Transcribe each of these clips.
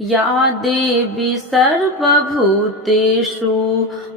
या देवी सर्वभूतेषु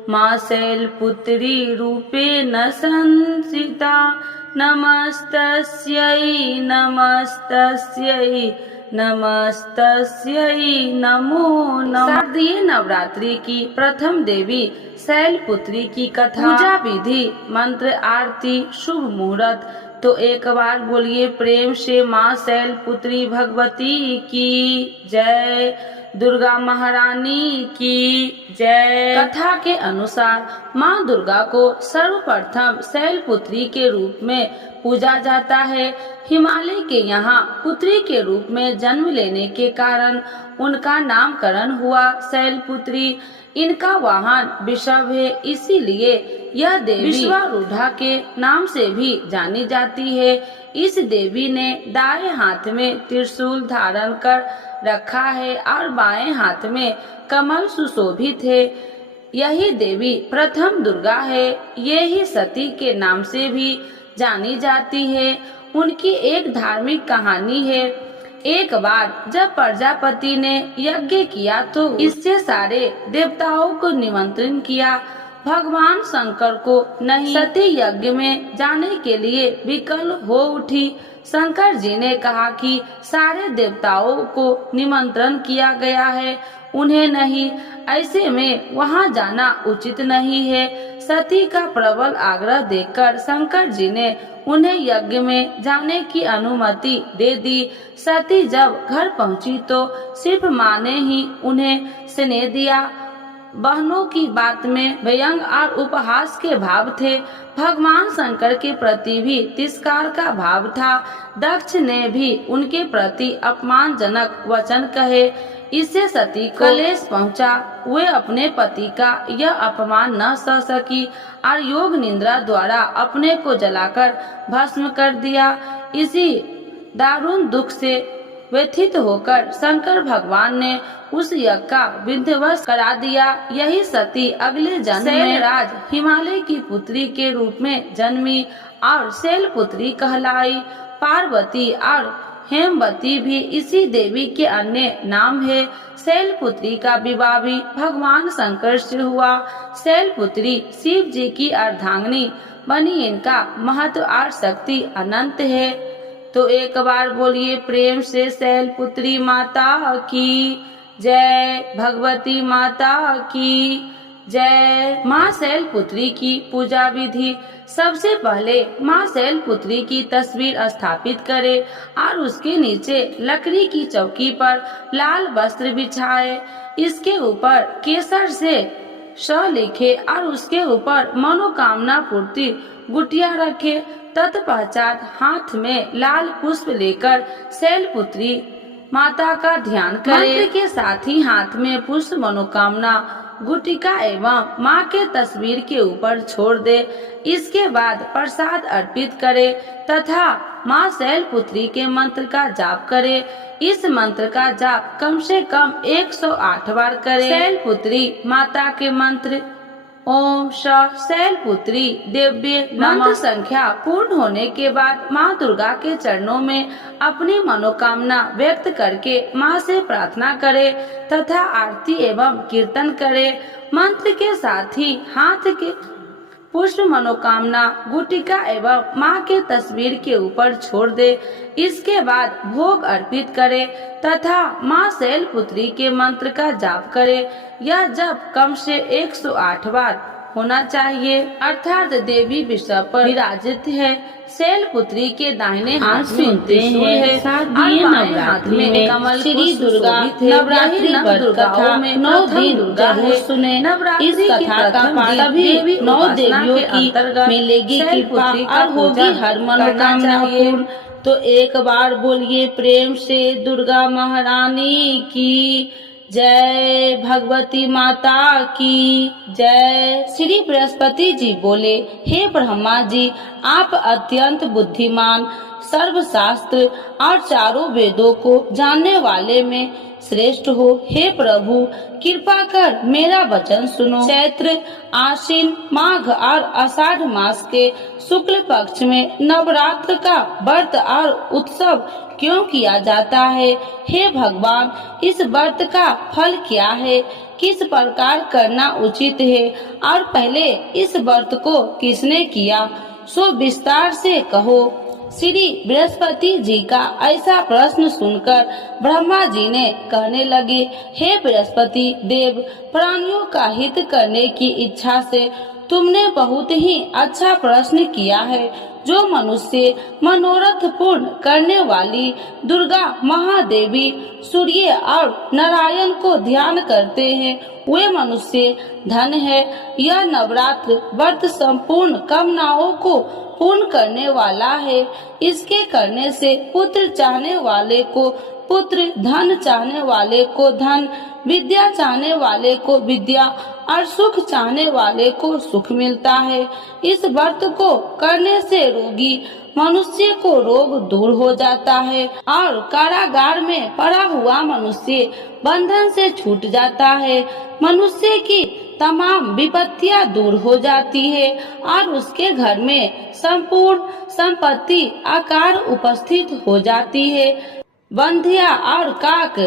मा शैलपुत्री रूपेण संस्थिता नमस्तस्यै नमस्तस्यै नमस्तस्यै नमो नमः। शारदीय नवरात्रि की प्रथम देवी शैलपुत्री की कथा, पूजा विधि, मंत्र, आरती, शुभ मुहूर्त। तो एक बार बोलिए प्रेम से माँ शैलपुत्री भगवती की जय, दुर्गा महारानी की जय। कथा के अनुसार माँ दुर्गा को सर्वप्रथम शैलपुत्री के रूप में पूजा जाता है। हिमालय के यहाँ पुत्री के रूप में जन्म लेने के कारण उनका नामकरण हुआ शैलपुत्री। इनका वाहन वृषभ है, इसीलिए यह देवी विश्वारूढ़ा के नाम से भी जानी जाती है। इस देवी ने दाएं हाथ में त्रिशूल धारण कर रखा है और बाएं हाथ में कमल सुशोभित है। यही देवी प्रथम दुर्गा है। ये ही सती के नाम से भी जानी जाती है। उनकी एक धार्मिक कहानी है। एक बार जब प्रजापति ने यज्ञ किया तो इससे सारे देवताओं को निमंत्रण किया, भगवान शंकर को नहीं। सती यज्ञ में जाने के लिए विकल हो उठी। शंकर जी ने कहा कि सारे देवताओं को निमंत्रण किया गया है, उन्हें नहीं, ऐसे में वहां जाना उचित नहीं है। सती का प्रबल आग्रह देखकर शंकर जी ने उन्हें यज्ञ में जाने की अनुमति दे दी। सती जब घर पहुंची तो सिर्फ माँ ने ही उन्हें स्नेह दिया। बहनों की बात में व्यंग और उपहास के भाव थे। भगवान शंकर के प्रति भी तिरस्कार का भाव था। दक्ष ने भी उनके प्रति अपमानजनक वचन कहे। इससे सती को क्लेश पहुंचा। वे अपने पति का यह अपमान न सह सकी और योग निद्रा द्वारा अपने को जलाकर भस्म कर दिया। इसी दारुण दुख से व्यथित होकर शंकर भगवान ने उस यज्ञ का विध्वंस करा दिया। यही सती अगले जन्म में राज हिमालय की पुत्री के रूप में जन्मी और शैलपुत्री कहलाई। पार्वती और हेमवती भी इसी देवी के अन्य नाम है। शैलपुत्री का विवाह भी भगवान शंकर से हुआ। शैलपुत्री शिव जी की अर्धांगिनी बनी। इनका महत्व और शक्ति अनंत है। तो एक बार बोलिए प्रेम से शैलपुत्री माता की जय, भगवती माता की जय। माँ शैलपुत्री की पूजा विधि। सबसे पहले माँ शैलपुत्री की तस्वीर स्थापित करें और उसके नीचे लकड़ी की चौकी पर लाल वस्त्र बिछाए। इसके ऊपर केसर से श लिखे और उसके ऊपर मनोकामना पूर्ति गुटिया रखे। तत्पश्चात हाथ में लाल पुष्प लेकर शैलपुत्री माता का ध्यान करें। मंत्र के साथ ही हाथ में पुष्प मनोकामना गुटिका एवं माँ के तस्वीर के ऊपर छोड़ दे। इसके बाद प्रसाद अर्पित करे तथा माँ शैलपुत्री के मंत्र का जाप करे। इस मंत्र का जाप कम से कम 108 बार करे। शैलपुत्री माता के मंत्र ओम श शैलपुत्री देव्ये नमः। मंत्र संख्या पूर्ण होने के बाद माँ दुर्गा के चरणों में अपनी मनोकामना व्यक्त करके माँ से प्रार्थना करे तथा आरती एवं कीर्तन करे। मंत्र के साथ ही हाथ के पुष्प मनोकामना गुटिका एवं माँ के तस्वीर के ऊपर छोड़ दे। इसके बाद भोग अर्पित करे तथा माँ शैलपुत्री के मंत्र का जाप करे। यह जप कम से 108 बार होना चाहिए। अर्थात देवी वृषभ पर विराजित है। शैलपुत्री के दाहिने हाथ में त्रिशूल है और बाएं हाथ में कमल श्री दुर्गा नवरात्रि दुर्गाओं में 9 दिन दुर्गा है। सुने इस कथा का पाठ सभी 9 देवियों की मिलेगी कृपा और होगी हर मनोकामना पूर्ण। तो एक बार बोलिए प्रेम से दुर्गा महारानी की जय, भगवती माता की जय। श्री बृहस्पति जी बोले, हे ब्रह्मा जी, आप अत्यंत बुद्धिमान सर्वशास्त्र और चारों वेदों को जानने वाले में श्रेष्ठ हो। हे प्रभु, कृपा कर मेरा वचन सुनो। चैत्र, आश्विन, माघ और आषाढ़ मास के शुक्ल पक्ष में नवरात्र का व्रत और उत्सव क्यों किया जाता है? हे भगवान, इस व्रत का फल क्या है? किस प्रकार करना उचित है? और पहले इस व्रत को किसने किया, सो विस्तार से कहो। श्री बृहस्पति जी का ऐसा प्रश्न सुनकर ब्रह्मा जी ने कहने लगे, हे बृहस्पति देव, प्राणियों का हित करने की इच्छा से तुमने बहुत ही अच्छा प्रश्न किया है। जो मनुष्य मनोरथ पूर्ण करने वाली दुर्गा महादेवी, सूर्य और नारायण को ध्यान करते हैं, वे मनुष्य धन है। यह नवरात्र व्रत संपूर्ण कामनाओं को पूर्ण करने वाला है। इसके करने से पुत्र चाहने वाले को पुत्र, धन चाहने वाले को धन, विद्या चाहने वाले को विद्या और सुख चाहने वाले को सुख मिलता है। इस व्रत को करने से रोगी मनुष्य को रोग दूर हो जाता है और कारागार में पड़ा हुआ मनुष्य बंधन से छूट जाता है। मनुष्य की तमाम विपत्तियां दूर हो जाती है और उसके घर में संपूर्ण संपत्ति आकार उपस्थित हो जाती है। बंधिया और काक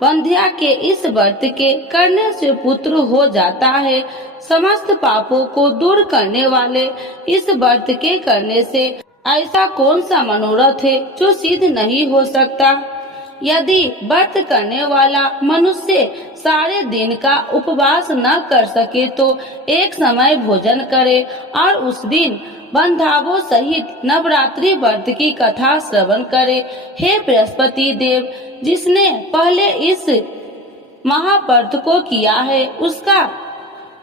बंधिया के इस व्रत के करने से पुत्र हो जाता है। समस्त पापों को दूर करने वाले इस व्रत के करने से ऐसा कौन सा मनोरथ है जो सिद्ध नहीं हो सकता? यदि व्रत करने वाला मनुष्य सारे दिन का उपवास न कर सके तो एक समय भोजन करे और उस दिन बंधावों सहित नवरात्रि व्रत की कथा श्रवण करे। हे बृहस्पति देव, जिसने पहले इस महाव्रत को किया है, उसका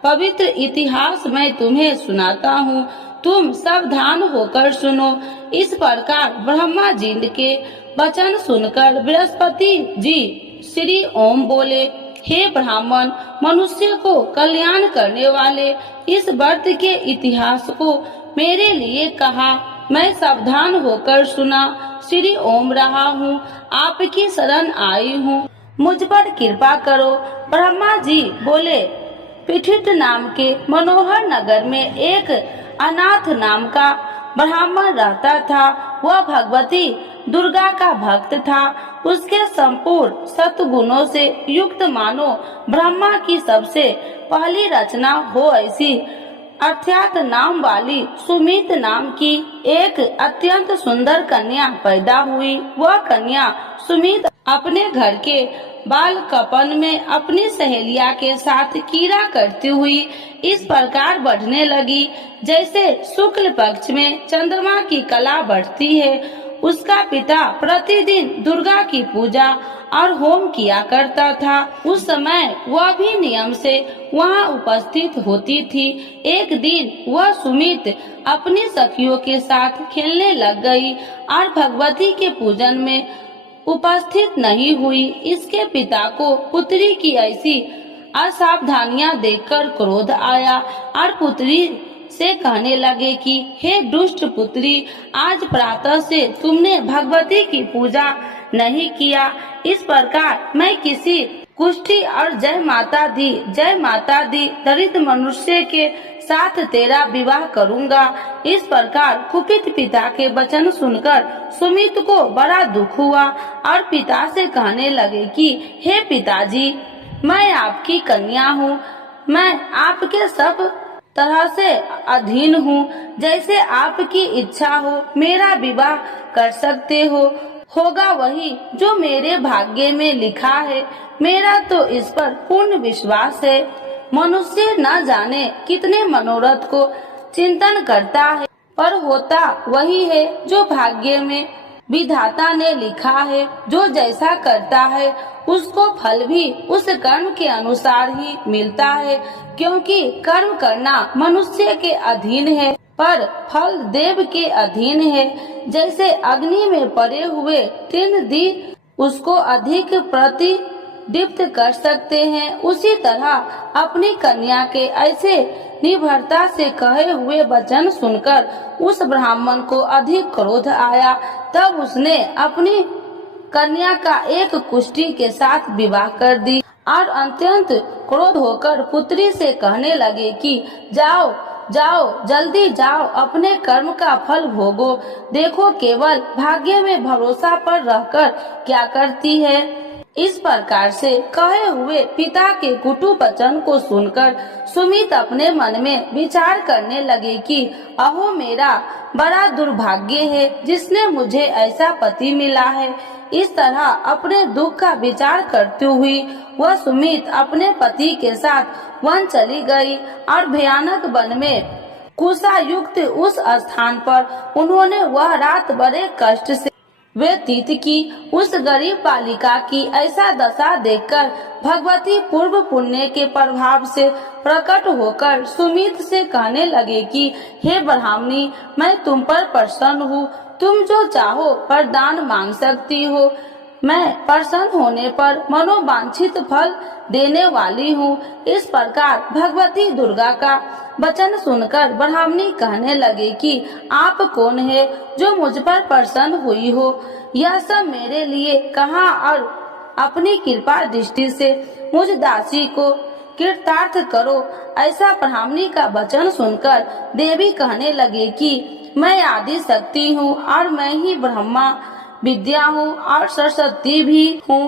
पवित्र इतिहास मैं तुम्हें सुनाता हूँ। तुम सावधान होकर सुनो। इस प्रकार ब्रह्मा जी के वचन सुनकर बृहस्पति जी श्री ओम बोले, हे ब्राह्मण, मनुष्य को कल्याण करने वाले इस व्रत के इतिहास को मेरे लिए कहा। मैं सावधान होकर सुना। श्री ओम रहा हूँ, आपकी शरण आई हूँ, मुझ पर कृपा करो। ब्रह्मा जी बोले, पीठित नाम के मनोहर नगर में एक अनाथ नाम का ब्राह्मण रहता था। वह भगवती दुर्गा का भक्त था। उसके संपूर्ण सत्गुणों से युक्त मानो ब्रह्मा की सबसे पहली रचना हो ऐसी अर्थात नाम वाली सुमित नाम की एक अत्यंत सुंदर कन्या पैदा हुई। वह कन्या सुमित अपने घर के बालकपन में अपनी सहेलिया के साथ कीड़ा करती हुई इस प्रकार बढ़ने लगी जैसे शुक्ल पक्ष में चंद्रमा की कला बढ़ती है। उसका पिता प्रतिदिन दुर्गा की पूजा और होम किया करता था। उस समय वह भी नियम से वहाँ उपस्थित होती थी। एक दिन वह सुमित अपनी सखियों के साथ खेलने लग गई और भगवती के पूजन में उपस्थित नहीं हुई। इसके पिता को पुत्री की ऐसी असावधानियां देखकर क्रोध आया और पुत्री से कहने लगे कि हे दुष्ट पुत्री, आज प्रातः से तुमने भगवती की पूजा नहीं किया। इस प्रकार मैं किसी कुष्ठी और जय माता दी दरिद्र मनुष्य के साथ तेरा विवाह करूंगा। इस प्रकार कुपित पिता के वचन सुनकर सुमित को बड़ा दुख हुआ और पिता से कहने लगे कि हे पिताजी, मैं आपकी कन्या हूँ, मैं आपके सब तरह से अधीन हूँ। जैसे आपकी इच्छा हो मेरा विवाह कर सकते हो। होगा वही जो मेरे भाग्य में लिखा है। मेरा तो इस पर पूर्ण विश्वास है। मनुष्य न जाने कितने मनोरथ को चिंतन करता है, पर होता वही है जो भाग्य में विधाता ने लिखा है। जो जैसा करता है उसको फल भी उस कर्म के अनुसार ही मिलता है, क्योंकि कर्म करना मनुष्य के अधीन है पर फल देव के अधीन है। जैसे अग्नि में पड़े हुए तीन दी उसको अधिक प्रति दीप्त कर सकते हैं, उसी तरह अपनी कन्या के ऐसे निर्भरता से कहे हुए वचन सुनकर उस ब्राह्मण को अधिक क्रोध आया। तब उसने अपनी कन्या का एक कुष्ठी के साथ विवाह कर दी और अत्यंत क्रोध होकर पुत्री से कहने लगे कि जाओ जाओ, जल्दी जाओ, अपने कर्म का फल भोगो। देखो केवल भाग्य में भरोसा पर रहकर क्या करती है। इस प्रकार से कहे हुए पिता के कुटु वचन को सुनकर सुमित अपने मन में विचार करने लगे कि अहो मेरा बड़ा दुर्भाग्य है जिसने मुझे ऐसा पति मिला है। इस तरह अपने दुख का विचार करती हुई वह सुमित अपने पति के साथ वन चली गई और भयानक वन में कुशा युक्त उस स्थान पर उन्होंने वह रात बड़े कष्ट से व्यतीत की। उस गरीब बालिका की ऐसा दशा देखकर भगवती पूर्व पुण्य के प्रभाव से प्रकट होकर सुमित से कहने लगे कि हे ब्राह्मणी, मैं तुम पर प्रसन्न हूँ, तुम जो चाहो वरदान मांग सकती हो। मैं प्रसन्न होने पर मनोवांछित फल देने वाली हूँ। इस प्रकार भगवती दुर्गा का वचन सुनकर ब्राह्मणी कहने लगे कि आप कौन है जो मुझ पर प्रसन्न हुई हो। यह सब मेरे लिए कहा और अपनी कृपा दृष्टि से मुझ दासी को कृतार्थ करो। ऐसा ब्राह्मणी का वचन सुनकर देवी कहने लगे कि मैं आदि शक्ति हूँ और मैं ही ब्रह्मा विद्या हूँ और सरस्वती भी हूँ।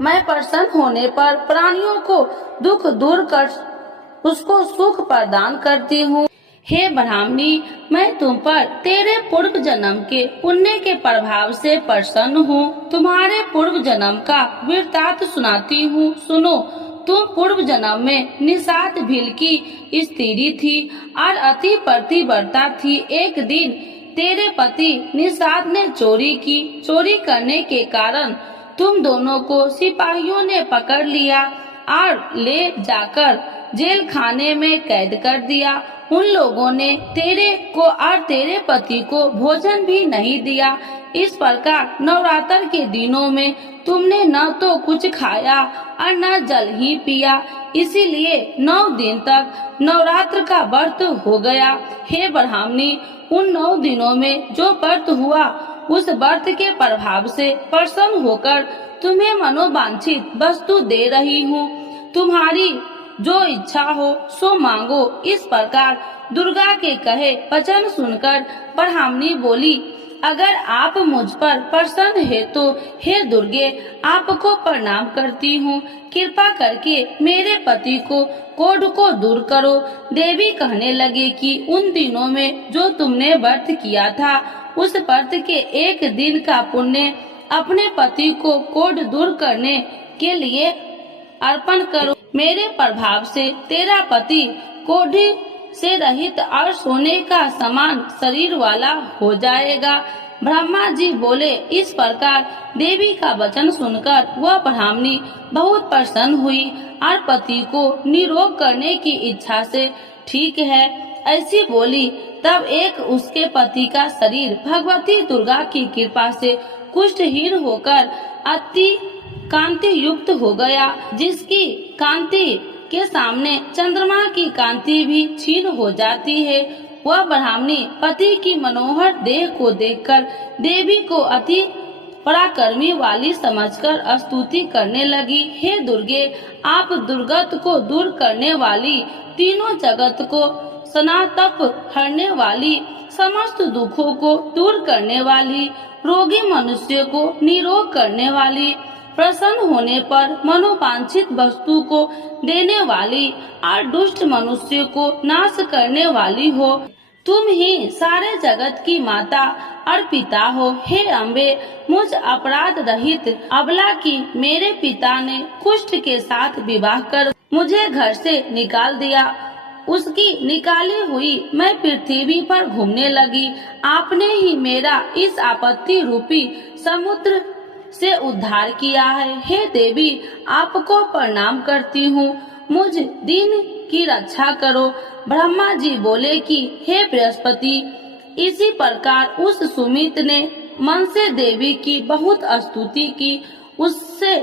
मैं प्रसन्न होने पर प्राणियों को दुख दूर कर उसको सुख प्रदान करती हूँ। हे ब्राह्मणी, मैं तुम पर तेरे पूर्व जन्म के पुण्य के प्रभाव से प्रसन्न हूँ। तुम्हारे पूर्व जन्म का वृत्तांत सुनाती हूँ, सुनो। तुम पूर्व जन्म में निषाद भील की स्त्री थी और अति पतिव्रता थी। एक दिन तेरे पति निषाद ने चोरी की। चोरी करने के कारण तुम दोनों को सिपाहियों ने पकड़ लिया और ले जाकर जेल खाने में कैद कर दिया। उन लोगों ने तेरे को और तेरे पति को भोजन भी नहीं दिया। इस प्रकार नवरात्र के दिनों में तुमने न तो कुछ खाया और न जल ही पिया, इसीलिए 9 दिन तक नवरात्र का व्रत हो गया। हे ब्राह्मणी, उन 9 दिनों में जो व्रत हुआ उस व्रत के प्रभाव से प्रसन्न होकर तुम्हें मनोवांछित वस्तु दे रही हूँ। तुम्हारी जो इच्छा हो सो मांगो। इस प्रकार दुर्गा के कहे वचन सुनकर ब्राह्मणी बोली, अगर आप मुझ पर प्रसन्न है तो हे दुर्गे, आपको प्रणाम करती हूँ। कृपा करके मेरे पति को कोढ़ को दूर करो। देवी कहने लगे कि उन दिनों में जो तुमने व्रत किया था उस व्रत के एक दिन का पुण्य अपने पति को कोढ़ दूर करने के लिए अर्पण करो। मेरे प्रभाव से तेरा पति कोढ़ी से रहित और सोने का समान शरीर वाला हो जाएगा। ब्रह्मा जी बोले। इस प्रकार देवी का वचन सुनकर वह ब्राह्मणी बहुत प्रसन्न हुई और पति को निरोग करने की इच्छा से ठीक है ऐसी बोली। तब एक उसके पति का शरीर भगवती दुर्गा की कृपा से कुष्ठहीन होकर अति कांति युक्त हो गया, जिसकी कांति के सामने चंद्रमा की कांति भी क्षीण हो जाती है। वह ब्राह्मणी पति की मनोहर देह को देखकर देवी को अति पराक्रमी वाली समझकर स्तुति करने लगी। हे दुर्गे, आप दुर्गत को दूर करने वाली, तीनों जगत को सनातप हरने वाली, समस्त दुखों को दूर करने वाली, रोगी मनुष्य को निरोग करने वाली, प्रसन्न होने पर मनोवांछित वस्तु को देने वाली और दुष्ट मनुष्य को नाश करने वाली हो। तुम ही सारे जगत की माता और पिता हो। हे अम्बे, मुझ अपराध रहित अबला की मेरे पिता ने कुष्ठ के साथ विवाह कर मुझे घर से निकाल दिया। उसकी निकाली हुई मैं पृथ्वी पर घूमने लगी। आपने ही मेरा इस आपत्ति रूपी समुद्र से उद्धार किया है। हे देवी, आपको प्रणाम करती हूँ, मुझ दिन की रक्षा करो। ब्रह्मा जी बोले कि हे बृहस्पति, इसी प्रकार उस सुमित ने मन से देवी की बहुत स्तुति की। उससे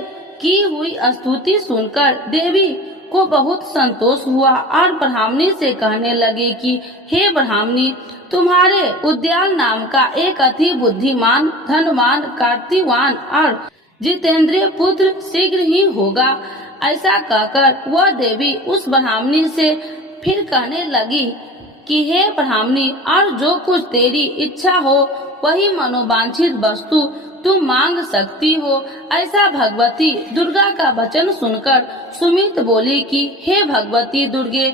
की हुई स्तुति सुनकर देवी को बहुत संतोष हुआ और ब्राह्मणी से कहने लगी कि हे ब्राह्मणी, तुम्हारे उद्याल नाम का एक अति बुद्धिमान, धनवान, कार्तिवान और जितेंद्रिय पुत्र शीघ्र ही होगा। ऐसा कहकर वह देवी उस ब्राह्मणी से फिर कहने लगी कि हे ब्राह्मणी, और जो कुछ तेरी इच्छा हो वही मनोवांछित वस्तु तुम मांग सकती हो। ऐसा भगवती दुर्गा का वचन सुनकर सुमित बोली कि हे भगवती दुर्गे,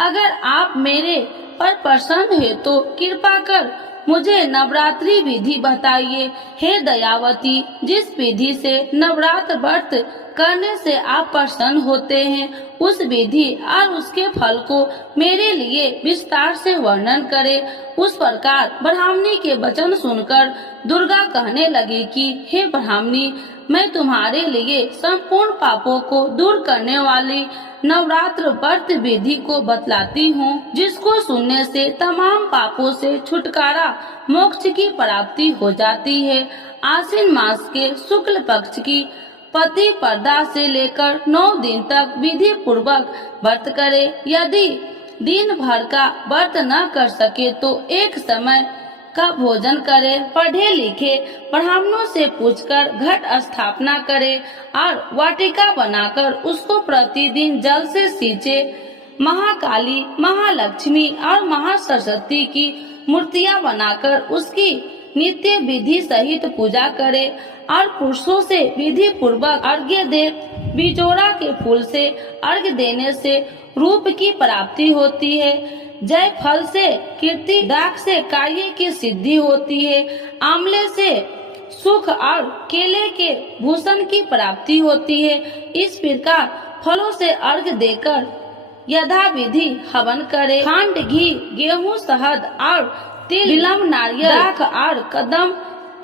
अगर आप मेरे पर प्रसन्न है तो कृपा कर मुझे नवरात्रि विधि बताइए। हे दयावती, जिस विधि से नवरात्र व्रत करने से आप प्रसन्न होते हैं, उस विधि और उसके फल को मेरे लिए विस्तार से वर्णन करें। उस प्रकार ब्राह्मणी के वचन सुनकर दुर्गा कहने लगी कि हे ब्राह्मणी, मैं तुम्हारे लिए संपूर्ण पापों को दूर करने वाली नवरात्र व्रत विधि को बतलाती हूँ, जिसको सुनने से तमाम पापों से छुटकारा, मोक्ष की प्राप्ति हो जाती है। आश्विन मास के शुक्ल पक्ष की प्रतिपदा से लेकर 9 दिन तक विधि पूर्वक व्रत करे। यदि दिन भर का व्रत न कर सके तो एक समय का भोजन करे। पढ़े लिखे ब्राह्मणों से पूछकर घट स्थापना करे और वाटिका बनाकर उसको प्रतिदिन जल से सींचे। महाकाली, महालक्ष्मी और महासरस्वती की मूर्तियां बनाकर उसकी नित्य विधि सहित पूजा करे और पुरुषों से विधि पूर्वक अर्घ्य दे। बिजोरा के फूल से अर्घ्य देने से रूप की प्राप्ति होती है। जय फल से कीर्ति, दाख से कार्य की सिद्धि होती है। आंवले से सुख और केले के भूषण की प्राप्ति होती है। इस प्रकार फलों से अर्घ्य देकर यथा विधि हवन करे। खंड, घी, गेहूं, शहद और तिल, बिल्व, नारियल, दाख और कदम,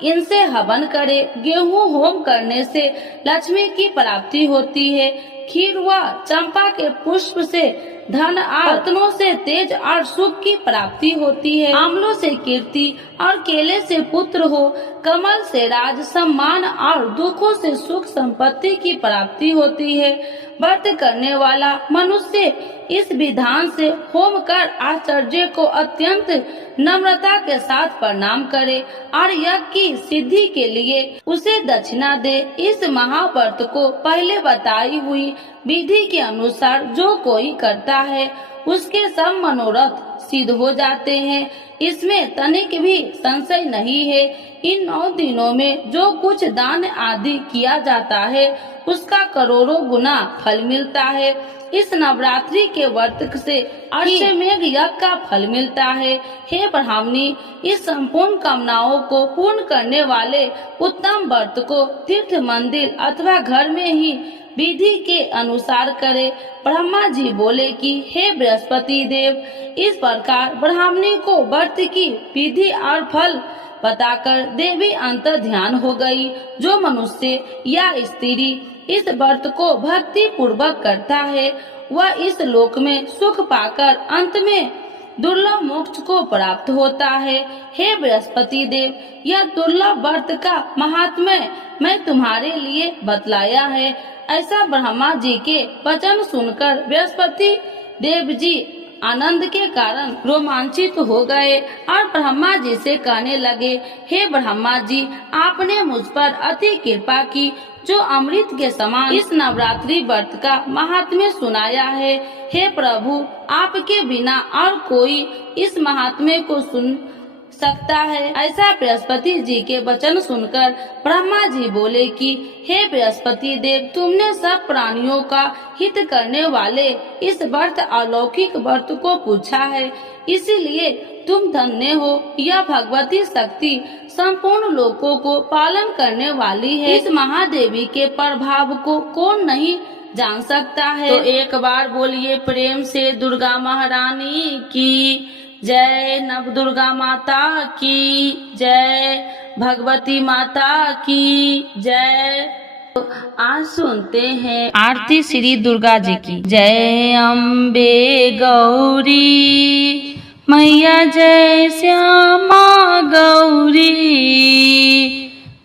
इनसे हवन करे। गेहूं होम करने से लक्ष्मी की प्राप्ति होती है। खीर व चंपा के पुष्प से धन और रत्नों से तेज और सुख की प्राप्ति होती है। आंवलों से कीर्ति और केले से पुत्र हो। कमल से राज, सम्मान और दुखों से सुख संपत्ति की प्राप्ति होती है। व्रत करने वाला मनुष्य इस विधान से होम कर आचार्य को अत्यंत नम्रता के साथ प्रणाम करे और यज्ञ की सिद्धि के लिए उसे दक्षिणा दे। इस महाव्रत को पहले बताई हुई विधि के अनुसार जो कोई करता है उसके सब मनोरथ सिद्ध हो जाते हैं। इसमें तनिक भी संशय नहीं है। इन 9 दिनों में जो कुछ दान आदि किया जाता है उसका करोड़ों गुना फल मिलता है। इस नवरात्रि के व्रत से अश्वमेध यज्ञ का फल मिलता है। हे ब्राह्मणी, इस संपूर्ण कामनाओं को पूर्ण करने वाले उत्तम व्रत को तीर्थ, मंदिर अथवा घर में ही विधि के अनुसार करे। ब्रह्मा जी बोले कि हे बृहस्पति देव, इस प्रकार ब्राह्मणी को व्रत की विधि और फल बताकर देवी अंतर ध्यान हो गई। जो मनुष्य या स्त्री इस व्रत को भक्ति पूर्वक करता है वह इस लोक में सुख पाकर अंत में दुर्लभ मोक्ष को प्राप्त होता है। हे बृहस्पति देव, यह दुर्लभ व्रत का महात्म्य मैं तुम्हारे लिए बतलाया है। ऐसा ब्रह्मा जी के वचन सुनकर बृहस्पति देव जी आनंद के कारण रोमांचित हो गए और ब्रह्मा जी से कहने लगे, हे ब्रह्मा जी, आपने मुझ पर अति कृपा की जो अमृत के समान इस नवरात्रि व्रत का महात्म्य सुनाया है। हे प्रभु, आपके बिना और कोई इस महात्म्य को सुन सकता है। ऐसा बृहस्पति जी के वचन सुनकर ब्रह्मा जी बोले कि हे बृहस्पति देव, तुमने सब प्राणियों का हित करने वाले इस व्रत अलौकिक व्रत को पूछा है, इसीलिए तुम धन्य हो। यह भगवती शक्ति संपूर्ण लोकों को पालन करने वाली है। इस महादेवी के प्रभाव को कौन नहीं जान सकता है। तो एक बार बोलिए प्रेम से दुर्गा महारानी की जय, नव दुर्गा माता की जय, भगवती माता की जय। तो आज सुनते हैं आरती श्री दुर्गा जी की। जय अम्बे गौरी मैया, जय श्यामा गौरी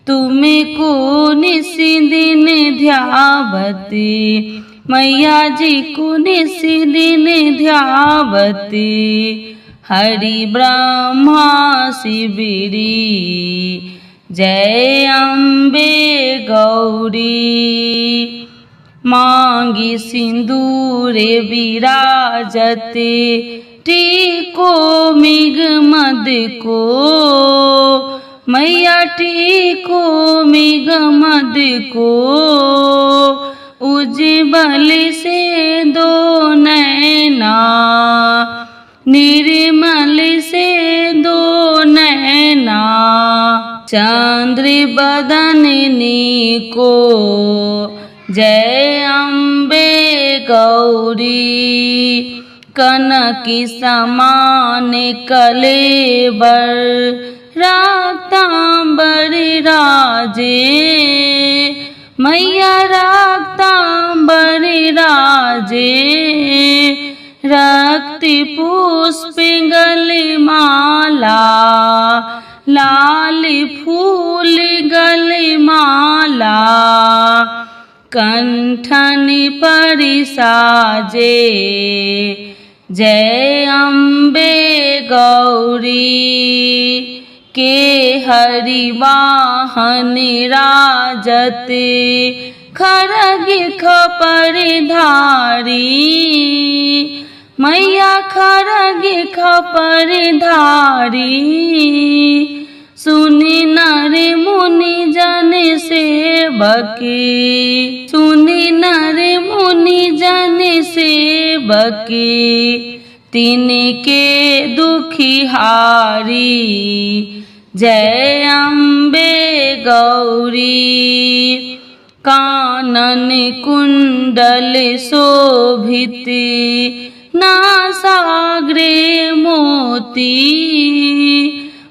तुम्हें को निशिदिन ध्यावती, मैया जी को निशिदिन ध्यावती। हरि ब्रह्मा शिविरी, जय अम्बे गौरी। मांगी सिंदूरे विराजते, टीको मृग मद को, मैया टीको मृग मद को। उज्ज्वल से दो नैना, निर्मल से दो नैना। चंद्र बदननी को, जय अम्बे गौरी। कनक समान कलेबर, रक्तांबर राजे। मैया रक्तांबर राजे। रक्त पुष्प गले माला, लाल फूल गले माला। कंठन पर साजे, जय अम्बे गौरी। के हरि वाहन राजते, खरग खपर धारी। मैया खरग खपर धारी। सुनि नर मुनि जन सेवकी, सुनि नर मुनि जन सेवकी। तिनके दुखिहारी, जय अम्बे गौरी। कानन कुंडल शोभित, नासाग्रे मोती।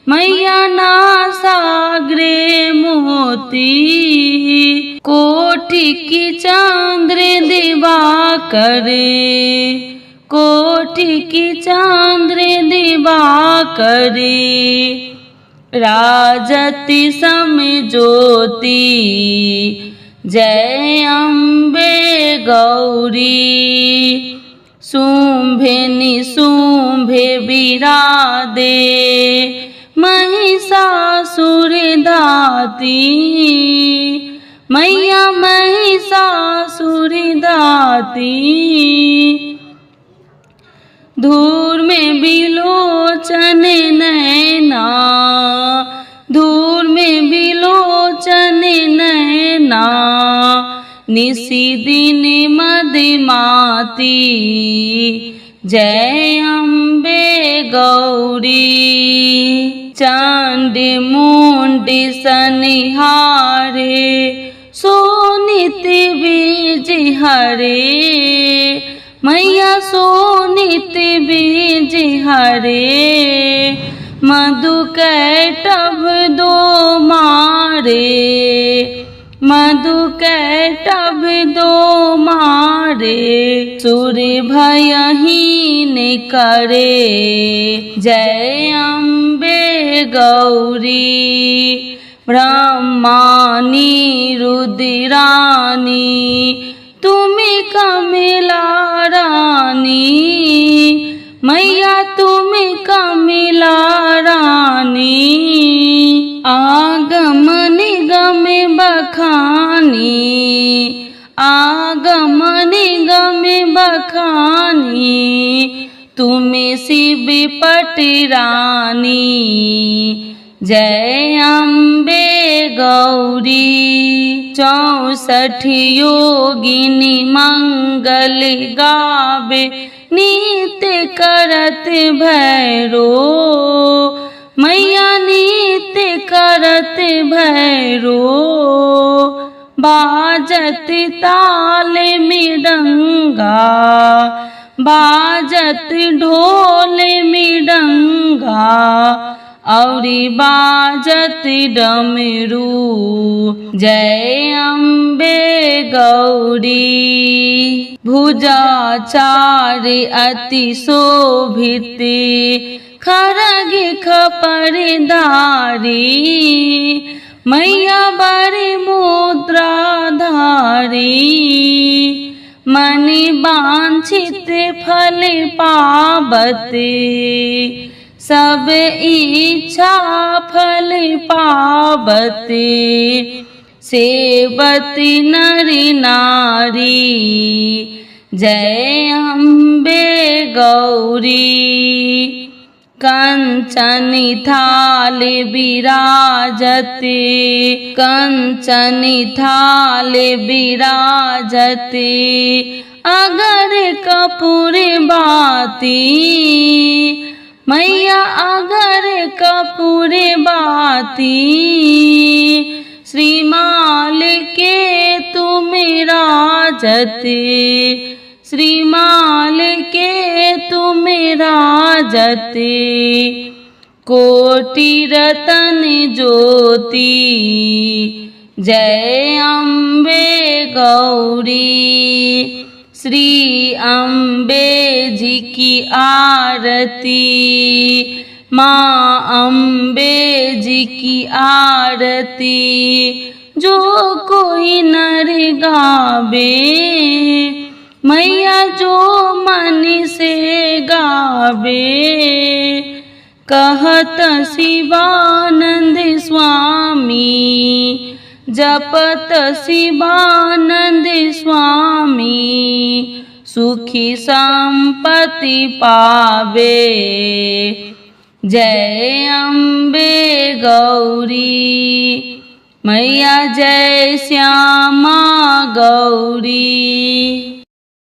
मैया नासाग्रे मोती। कोटि की चंद्र दिवाकर, कोटि की चंद्र दिवाकर। राजति सम ज्योति, जय अम्बे गौरी। शुंभे निशुंभे विरादे, महिषासुर धाती। मैया महिषासुर धाती। धूर में बिलोचन नैना, धूर में बिलोचन नैना। निशिदिन मदमाती, जय अम्बे गौरी। चंड मुंड सनिहारे, सोनित बीज हरे। मैया सोनित बीज हरे। मधु कैटभ दो मारे, मधु कैटभ दो मारे। सुर भयहीन करे, जय अम्बे गौरी। ब्रह्मानी रुद्रानी, तुम्हें कमला रानी। मैया तुम्हें कमला रानी। आगम निगम बखानी, आगम निगम बखानी। तुम्हें शिव पटरानी, जय अम्बे गौरी। 64 योगिनी मंगल गावे, नित्य करत भैरो। मैया नित्य करत भैरो। बाजत ताल मृदंगा, बाजत ढोल मृदंगा। औरी बाजत डमरू, जय अम्बे गौरी। भुजाचार अति शोभित, खरग खपर धारी। मैया बड़ी मुद्राधारी, मनि वांछित फल पावते, सब इच्छा फल पावते, सेवती नरि नारी, जय अम्बे गौरी। कंचनि थाल विराजते, कंचनि थाल विराजते, अगर कपूर बाती, मैया अगर कपूर बाती, श्रीमाल के तुम राजते, श्रीमाल के तुम राजते, कोटि रतन ज्योति, जय अम्बे गौरी। श्री अम्बे जी की आरती, माँ अम्बे जी की आरती, जो कोई नर गावे, मैया जो मन से गावे, कहत शिवानंद स्वामी, जपत शिवानंद स्वामी, सुखी संपत्ति पावे, जय अम्बे गौरी। मैया जय श्यामा गौरी।